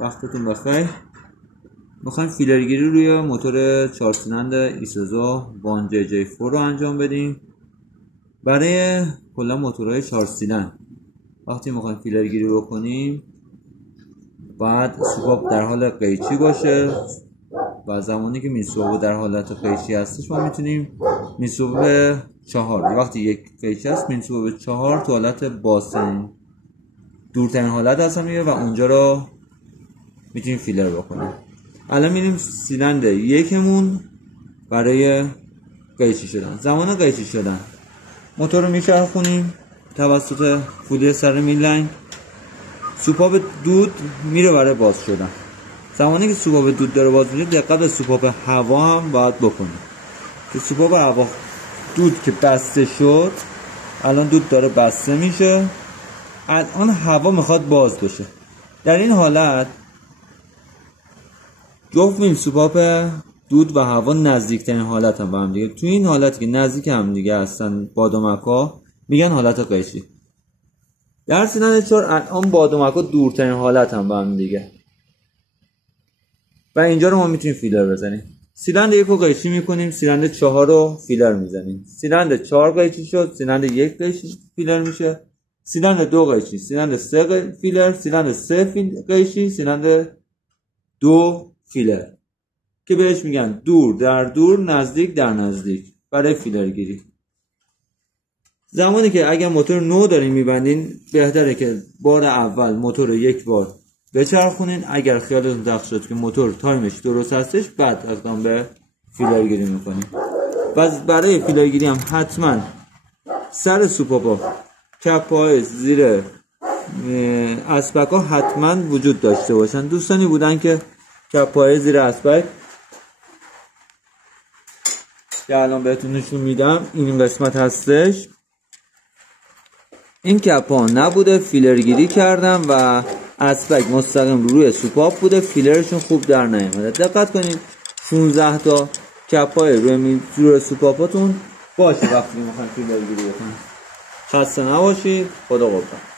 وقتتون بخیر. میخوایم فیلرگیری روی موتور 4 سیلندر ایسوزو وان جی جی 4 رو انجام بدیم. برای کلا موتورهای 4 سیلندر وقتی میخوایم فیلرگیری بکنیم باید سوپاپ در حال قیچی باشه و زمانی که میسوب در حالت قیچی هستش ما میتونیم میسوب 4 وقتی یک قیچی هست میسوب 4 تو حالت بازترین دورترین حالت هستم میگه و اونجا رو میتونیم فیلر بکنیم. الان میریم سیلندر یکمون برای قیچی شدن. زمان قیچی شدن موتور رو میچرخونیم توسط فولی سر میلنگ، سوپاپ دود میره برای باز شدن. زمانی که سوپاپ دود داره باز میشه دقت به سوپاپ هوا هم باید بکنیم که سوپاپ هوا دود که بسته شد، الان دود داره بسته میشه، الان هوا میخواد باز بشه. در این حالت جفت این سوپاپ دود و هوا نزدیکترین حالت هم با هم دیگه. توی این حالتی که نزدیک هم دیگه هستن بادامک‌ها میگن حالت قیچی. در سیلندر 4 الان بادامک‌ها دورترین حالت هم با هم دیگه و اینجا رو ما میتونیم فیلر بزنیم. سیلندر 1 رو قیچی میکنیم، سیلندر 4 رو فیلر میزنیم. سیلندر 4 قیچی شد، سیلندر 1 قیچی فیلر میشه، سیلندر 2 قیچی، سیلندر 3 فیلر، سیلندر 3 قیچی، سیلندر 2 فیلر که بهش میگن دور در دور، نزدیک در نزدیک برای فیلرگیری. زمانی که اگر موتور نو دارین میبندین بهتره که بار اول موتور رو یک بار بچرخونین. اگر خیالتون داغ شد که موتور تایمش درست هستش بعد اقدام به فیلرگیری میکنین. و برای فیلرگیری هم حتما سر سوپاپا کپ‌های زیر اسپک‌ها حتما وجود داشته باشن. دوستانی بودن که کپ‌های زیر اسپک که الان بهتون نشون میدم این قسمت هستش، این کپ‌ها نبوده، فیلرگیری کردم و اسپک مستقیم روی سوپاپ بوده، فیلرشون خوب در نیامده. دقت کنید 16 تا کپ‌های روی سوپاپاتون باشه وقتی میخواین فیلرگیری بکنید. خسته نباشید. خدا قوت.